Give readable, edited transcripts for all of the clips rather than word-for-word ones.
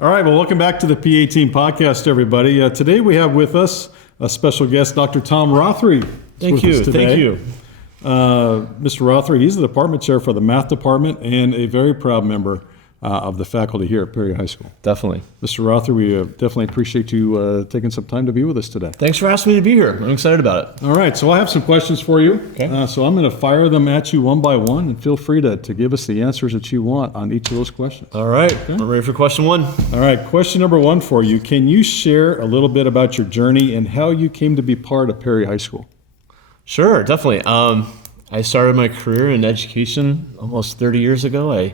All right, well, welcome back to the P18 podcast, everybody. Today we have with us a special guest, Dr. Tom Rothery. Thank you. Mr. Rothery, he's the department chair for the math department and a very proud member of the faculty here at Perry High School. Definitely. Mr. Rothery, we definitely appreciate you taking some time to be with us today. Thanks for asking me to be here. I'm excited about it. All right, so I have some questions for you. Okay. So I'm going to fire them at you one by one, and feel free to give us the answers that you want on each of those questions. All right. Okay. I'm ready for question one. All right, question number one for you. Can you share a little bit about your journey and how you came to be part of Perry High School? Sure, definitely. I started my career in education almost 30 years ago. I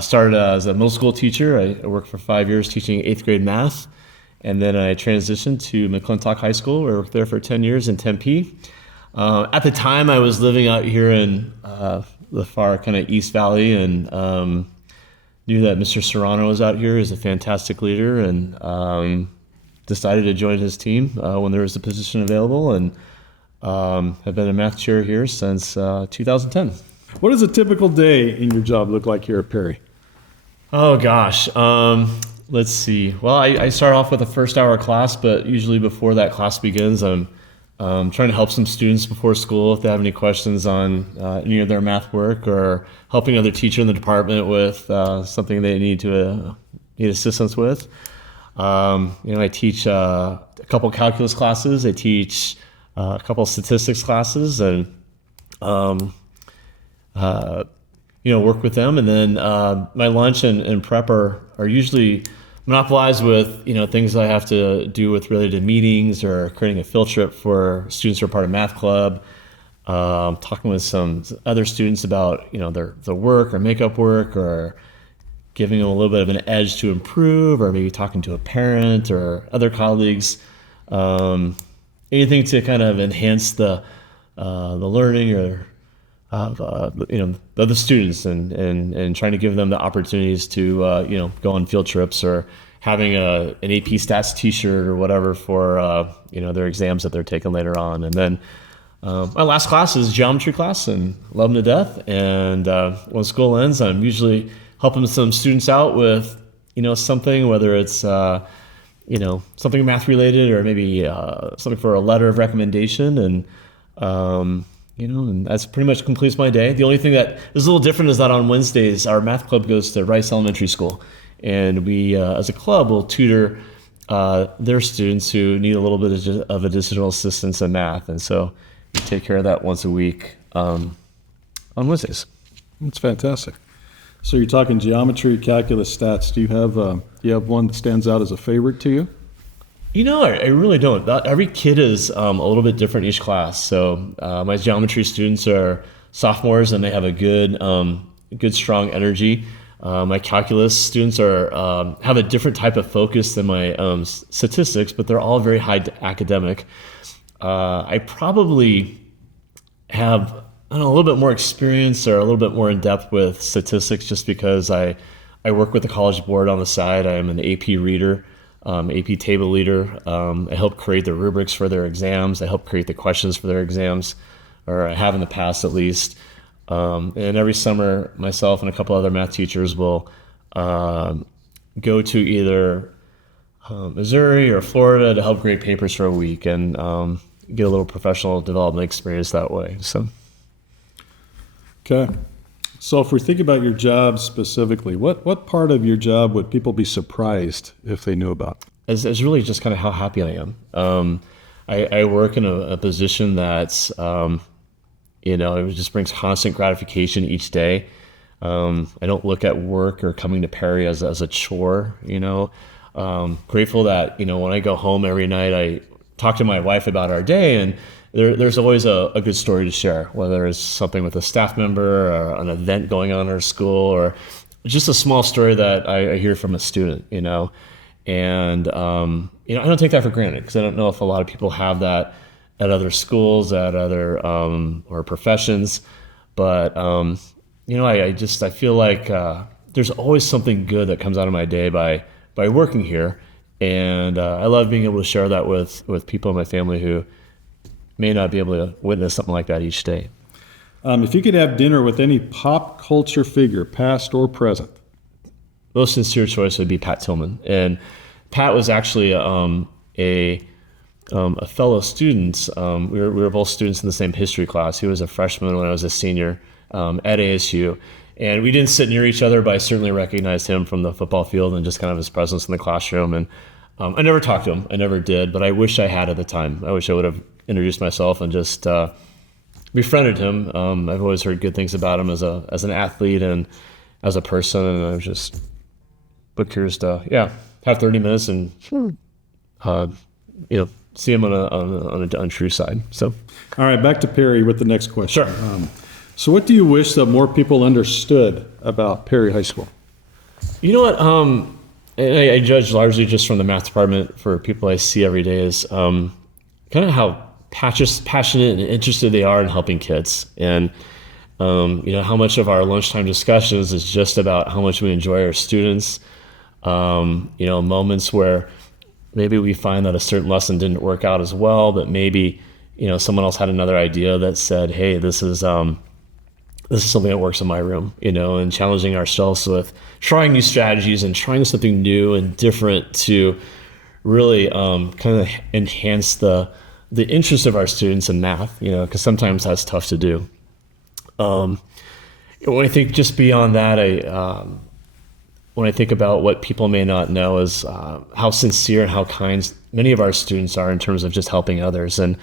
started as a middle school teacher. I worked for 5 years teaching 8th grade math. And then I transitioned to McClintock High School, where I worked there for 10 years in Tempe. At the time, I was living out here in the far kind of East Valley, and knew that Mr. Serrano was out here. He's a fantastic leader, and decided to join his team when there was a position available, and have been a math chair here since 2010. What does a typical day in your job look like here at Perry? Oh gosh, let's see. Well, I start off with a first hour class, but usually before that class begins, I'm trying to help some students before school if they have any questions on any of their math work, or helping another teacher in the department with something they need assistance with. I teach a couple calculus classes. I teach a couple statistics classes, and work with them. And then my lunch and prep are usually monopolized with things that I have to do with related to meetings, or creating a field trip for students who are part of math club, talking with some other students about their work or makeup work, or giving them a little bit of an edge to improve, or maybe talking to a parent or other colleagues. Anything to kind of enhance the learning or of the students, and trying to give them the opportunities to go on field trips, or having an AP Stats T-shirt or whatever for their exams that they're taking later on. And then my last class is geometry class, and love them to death. And when school ends, I'm usually helping some students out with something, whether it's something math related, or maybe something for a letter of recommendation, and and that's pretty much completes my day. The only thing that is a little different is that on Wednesdays, our math club goes to Rice Elementary School, and we, as a club, will tutor their students who need a little bit of additional assistance in math, and so we take care of that once a week on Wednesdays. That's fantastic. So you're talking geometry, calculus, stats. Do you have one that stands out as a favorite to you? I really don't. Every kid is a little bit different each class. So my geometry students are sophomores, and they have a good strong energy. My calculus students have a different type of focus than my statistics, but they're all very high academic. I probably have a little bit more experience, or a little bit more in depth with statistics, just because I work with the college board on the side. I'm an AP reader. AP table leader. I help create the rubrics for their exams. I help create the questions for their exams, or I have in the past at least. And every summer, myself and a couple other math teachers will go to either Missouri or Florida to help grade papers for a week, and get a little professional development experience that way. Okay. So if we think about your job specifically, what part of your job would people be surprised if they knew about? It's really just kind of how happy I am. I work in a position that's, it just brings constant gratification each day. I don't look at work or coming to Perry as a chore, Grateful that, when I go home every night, I talk to my wife about our day, and there's always a good story to share, whether it's something with a staff member, or an event going on in our school, or just a small story that I hear from a student, And, I don't take that for granted, because I don't know if a lot of people have that at other schools, at other or professions. But, I feel like there's always something good that comes out of my day by working here. And I love being able to share that with people in my family who may not be able to witness something like that each day. If you could have dinner with any pop culture figure, past or present, most sincere choice would be Pat Tillman. And Pat was actually a fellow student. We were both students in the same history class. He was a freshman when I was a senior at ASU. And we didn't sit near each other, but I certainly recognized him from the football field and just kind of his presence in the classroom. And I never talked to him. I never did, but I wish I had at the time. I wish I would have introduced myself and just befriended him. I've always heard good things about him as an athlete and as a person, and I was just curious to have 30 minutes and see him on a untrue side. So, All right, back to Perry with the next question. Sure. So what do you wish that more people understood about Perry High School? You know what? And I judge largely just from the math department for people I see every day is kind of how passionate and interested they are in helping kids. And, how much of our lunchtime discussions is just about how much we enjoy our students. Moments where maybe we find that a certain lesson didn't work out as well, but maybe, someone else had another idea that said, hey, this is something that works in my room, and challenging ourselves with trying new strategies and trying something new and different to really kind of enhance the interest of our students in math, because sometimes that's tough to do. When I think just beyond that, when I think about what people may not know is how sincere and how kind many of our students are in terms of just helping others. And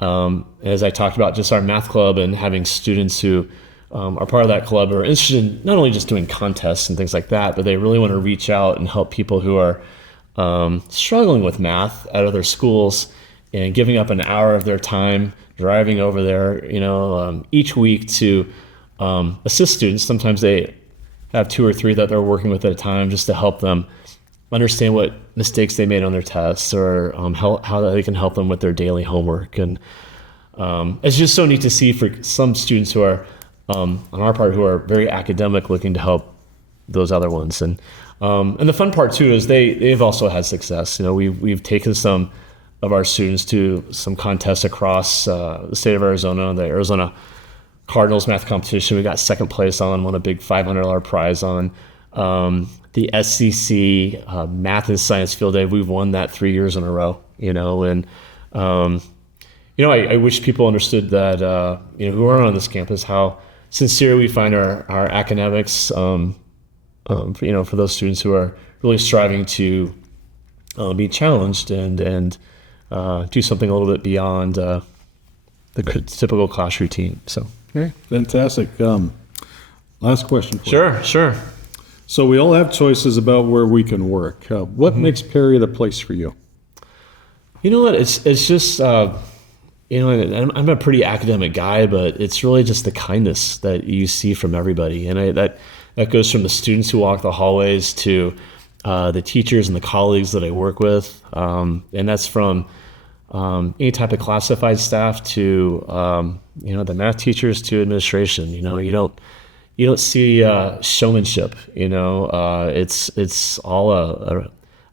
as I talked about just our math club and having students who are part of that club are interested in not only just doing contests and things like that, but they really want to reach out and help people who are struggling with math at other schools and giving up an hour of their time driving over there, each week to assist students. Sometimes they have 2 or 3 that they're working with at a time just to help them understand what mistakes they made on their tests or how they can help them with their daily homework. And it's just so neat to see for some students who are, on our part, who are very academic, looking to help those other ones. And the fun part too is they've also had success. We've taken some of our students to some contests across the state of Arizona, the Arizona Cardinals math competition. We got second place on, won a big $500 prize on. The SCC math and science field day, we've won that 3 years in a row, and I wish people understood that, who are on this campus, how sincere we find our academics, for those students who are really striving to be challenged and do something a little bit beyond the typical class routine. So. Okay, fantastic. Last question for you. Sure. So we all have choices about where we can work. What makes Perry the place for you? You know what? It's just, and I'm a pretty academic guy, but it's really just the kindness that you see from everybody. And that goes from the students who walk the hallways to the teachers and the colleagues that I work with. And that's from any type of classified staff to, the math teachers to administration. You don't see showmanship. It's all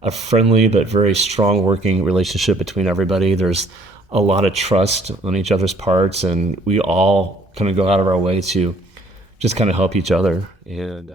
a friendly but very strong working relationship between everybody. There's a lot of trust on each other's parts, and we all kind of go out of our way to just kind of help each other. And